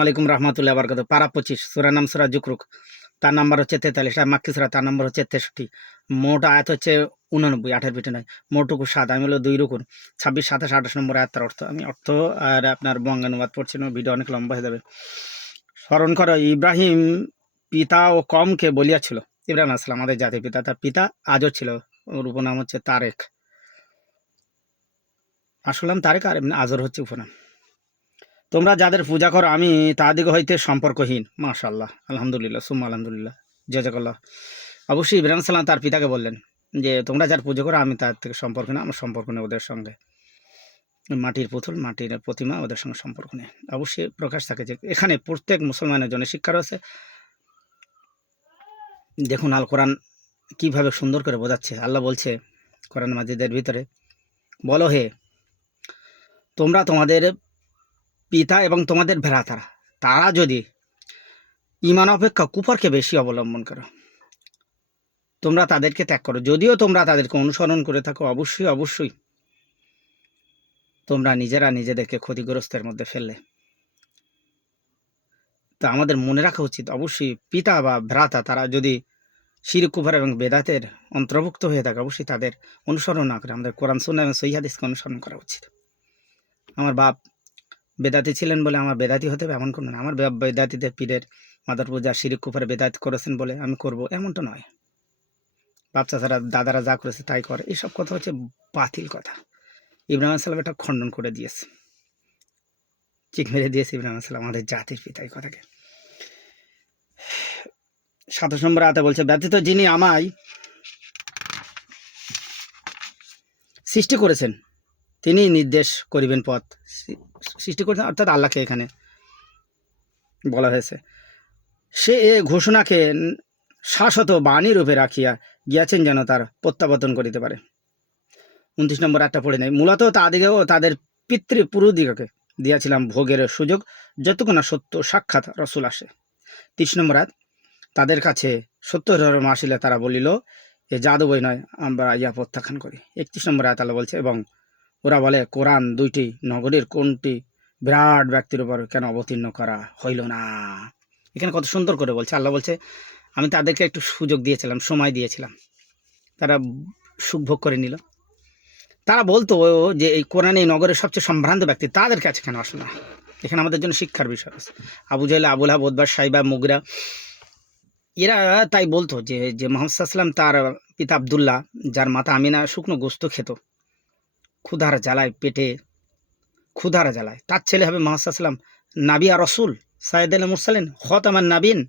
আলাইকুম রহমতুল্লাহ বরকত পারা পঁচিশ, সুরা নাম সুরা জুকরুক তার নাম্বার হচ্ছে তেতাল্লিশ, আর মাক্কি সুরা তার নাম্বার হচ্ছে তেষট্টি। মোট আয়াত হচ্ছে উননব্বই, আঠার পিঠে নয়। মোটুকু সাত, আমি হলো দুই রুকুন। ছাব্বিশ, সাতাশ, আঠাশ নম্বর আয়াত তার অর্থ। আমি অর্থ আর আপনার বঙ্গানুবাদ পড়ছি না, ভিডিও অনেক লম্বা হয়ে যাবে। স্মরণ করো, ইব্রাহিম পিতা ও কমকে বলিয়াছিল। ইব্রাহিম আসলাম আমাদের জাতির পিতা, তার পিতা আজও ছিল। ওর উপনাম হচ্ছে তারেক। আসলাম তারেক আর এমনি আজর হচ্ছে উপনাম তোমরা যাদের পূজা করো, আমি তাদিগ হইতে সম্পর্কহীন। মাশাল্লাহ আলহামদুলিল্লাহ, সুম্মা আলহামদুলিল্লাহ, জাজাকাল্লাহ। অবশ্যই ইব্রাহিম সালাম তার পিতাকে বললেন যে, তোমরা যার পুজো করো, আমি তার থেকে সম্পর্ক নেই, আমার সম্পর্ক নেই ওদের সঙ্গে। মাটির পুতুল, মাটির প্রতিমা, ওদের সঙ্গে সম্পর্ক নেই। অবশ্যই প্রকাশ থাকে যে, এখানে প্রত্যেক মুসলমানের জন্য শিক্ষা রয়েছে দেখুন আল কোরআন কীভাবে সুন্দর করে বোঝাচ্ছে। আল্লাহ বলছে কোরআন মাজিদের ভিতরে, বলো হে, তোমরা তোমাদের পিতা এবং তোমাদের ভ্রাতারা, তারা যদি ইমান অপেক্ষা কুফরকে বেশি অবলম্বন করো, তোমরা তাদেরকে ত্যাগ করো। যদিও তোমরা তাদেরকে অনুসরণ করে থাকো, অবশ্যই অবশ্যই তোমরা নিজেরা নিজেদেরকে ক্ষতিগ্রস্তের মধ্যে ফেললে। তা আমাদের মনে রাখা উচিত, অবশ্যই পিতা বা ভ্রাতা, তারা যদি শির কুফার এবং বেদাতের অন্তর্ভুক্ত হয়ে থাকে, অবশ্যই তাদের অনুসরণ না করে আমাদের কোরআন সুন্না এবং সহিহাদিসকে অনুসরণ করা উচিত। আমার বাপ বেদাতি ছিলেন বলে আমার বেদাতি হতে হবে, এমন কোনো না। আমার বে- বেদাতিদের পীরের মাদার পূজা শিরিক কুফারে বেদাত করেছেন বলে আমি করব, এমনটা নয়। বাপ চাচারা, দাদারা যা করেছে তাই করে। এইসব কথা হচ্ছে বাতিল কথা। ইব্রাহিম সালাম এটা খণ্ডন করে দিয়েছে। চিক মেরে দিয়েছে ইব্রাহিম সালাম, আমাদের জাতির পিতা এই কথাকে। সাতাশ নম্বর আতে বলছে, ব্যতীত যিনি আমায় সৃষ্টি করেছেন, তিনি নির্দেশ করিবেন পথ। সৃষ্টি করেছেন অর্থাৎ আল্লাহকে এখানে বলা হয়েছে। সে এ ঘোষণাকে শাশ্বত বাণী রূপে রাখিয়া গিয়াছেন যেন তার প্রত্যাবর্তন করিতে পারে। উনত্রিশ নম্বর একটা পড়ে নেই। মূলত তাদিগেও তাদের পিতৃপুরুদিগকে দিয়াছিলাম ভোগের সুযোগ যতক্ষণ না সত্য সাক্ষাৎ রসুল আসে। তিরিশ নম্বর আয়াত, তাদের কাছে সত্য ধর্ম আসিলে তারা বলিল এ জাদু বই নয় আমরা ইয়া প্রত্যাখ্যান করি। একত্রিশ নম্বর আয়াত আল্লাহ বলছে এবং ওরা বলে, কোরআন দুইটি, নগরীর কোনটি বিরাট ব্যক্তির উপর কেন অবতীর্ণ করা হইল না? এখানে কত সুন্দর করে বলছে। আল্লাহ বলছে, আমি তাদেরকে একটু সুযোগ দিয়েছিলাম, সময় দিয়েছিলাম। তারা সুখ ভোগ করে নিল। তারা বলতো যে, এই কোরআন এই নগরের সবচেয়ে সম্ভ্রান্ত ব্যক্তি তাদের কাছে কেন আসলো না? এখানে আমাদের জন্য শিক্ষার বিষয় আছে। আবু জাহেল, আবুল হাব উদ্বাস সাইবা, মুগরা, এরা তাই বলতো যে যে মোহাম্মদ সাল্লাম তার পিতা আবদুল্লাহ, যার মাতা আমিনা শুকনো গোস্ত খেত। ক্ষুধার জ্বালায় পেটে, ক্ষুধার জ্বালায়। তার ছেলে হবে মোহাম্মদ সাল্লাম নাবিয়া রসুল। সাইদ আল মুরসালিন হত আমার নাবিন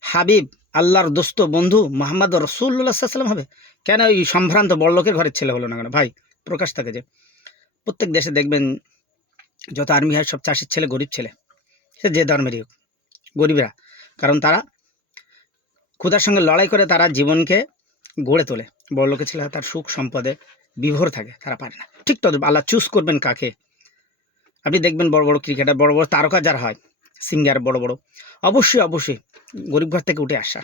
হাবিব, আল্লাহর দোস্ত, বন্ধু, মোহাম্মদ রসুল্লাহ সাল্লাম হবে। কেন ওই সম্ভ্রান্ত বড়লোকের ঘরের ছেলে হলো না কেন? ভাই, প্রকাশ থাকে যে, প্রত্যেক দেশে দেখবেন যত আর্মি হয় সব চাষির ছেলে, গরিব ছেলে। সে যে ধর্মেরই হোক, গরিবরা। কারণ তারা ক্ষুধার সঙ্গে লড়াই করে তারা জীবনকে গড়ে তোলে। বড়লোকের ছেলে তার সুখ সম্পদে বিভোর থাকে, তারা পারে না। ঠিক তত আল্লাহ চুজ করবেন কাকে। আপনি দেখবেন বড় বড় ক্রিকেটার, বড় বড় তারকা যারা হয় সিঙ্গার বড় বড়, অবশ্যই অবশ্যই গরিব ঘর থেকে উঠে আসা।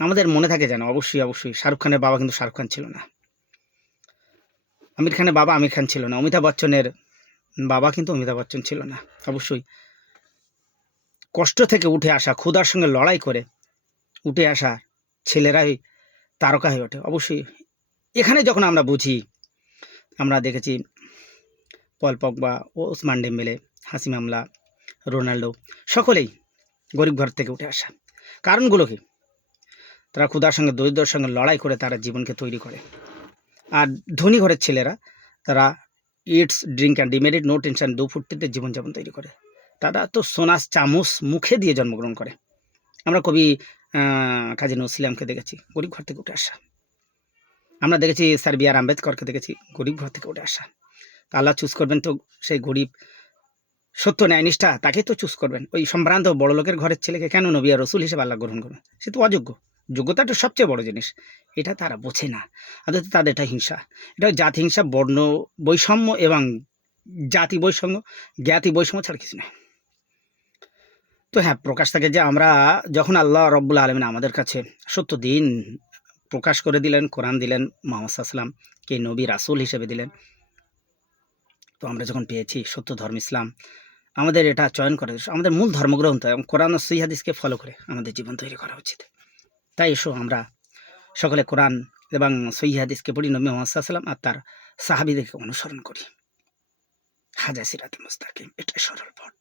আমাদের মনে থাকে যেন অবশ্যই অবশ্যই শাহরুখ খানের বাবা কিন্তু শাহরুখ খান ছিল না। আমির খানের বাবা আমির খান ছিল না। অমিতাভ বচ্চনের বাবা কিন্তু অমিতাভ বচ্চন ছিল না। অবশ্যই কষ্ট থেকে উঠে আসা, ক্ষুধার সঙ্গে লড়াই করে উঠে আসা ছেলেরাই তারকা হয়ে ওঠে। অবশ্যই এখানে যখন আমরা বুঝি, আমরা দেখেছি পল পগবা ও Ousmane Dembele Hashim Amla Ronaldo, সকলেই গরিব ঘর থেকে উঠে আসা। কারণগুলো কি? তারা ক্ষুধার সঙ্গে, দরিদ্রের সঙ্গে লড়াই করে তারা জীবনকে তৈরি করে। আর ধনী ঘরের ছেলেরা, তারা it's drink and demerit no tension দু ফুর্তিতে জীবনযাপন তৈরি করে। তারা তো সোনাস চামচ মুখে দিয়ে জন্মগ্রহণ করে। আমরা কবি কাজী নসিলামকে দেখেছি, গরিব ঘর থেকে উঠে আসা। আমরা দেখেছি স্যার বি আর আম্বেদকরকে দেখেছি গরিব ঘর থেকে উঠে আসা। তা আল্লাহ চুজ করবেন তো সেই গরিব, সত্য ন্যায়নিষ্ঠা তাকে তো চুজ করবেন। ওই সম্ভ্রান্ত বড় লোকের ঘরের ছেলেকে কেন নবী আর রসুল হিসেবে আল্লাহ গ্রহণ করবেন? সে তো অযোগ্য। যোগ্যতা যোগ্যতাটা সবচেয়ে বড় জিনিস। এটা তারা বোঝে না। আদতে তাদের এটা হিংসা। এটা জাতি হিংসা, বর্ণ, বৈষম্য এবং জাতি বৈষম্য, জ্ঞাতি বৈষম্য ছাড়া কিছু নয় তো হ্যাঁ প্রকাশ থাকে যে আমরা যখন আল্লাহ রব্বুল আলমিন আমাদের কাছে সত্য দিন প্রকাশ করে দিলেন, কোরআন দিলেন, মোহাম্মদ সাল্লামকে নবী রাসুল হিসেবে দিলেন। তো আমরা যখন পেয়েছি সত্য ধর্ম ইসলাম, আমাদের এটা চয়ন করা। আমাদের মূল ধর্মগ্রন্থ এবং কোরআন ও সৈহাদিসকে ফলো করে আমাদের জীবন তৈরি করা উচিত। তাই এসো আমরা সকলে কোরআন এবং সৈহাদিসকে পড়ি, নবী মোহাম্মদ আর তার সাহাবিদেরকে অনুসরণ করি। হাজা সিরাত মুস্তাকিম এটাই সরল পথ।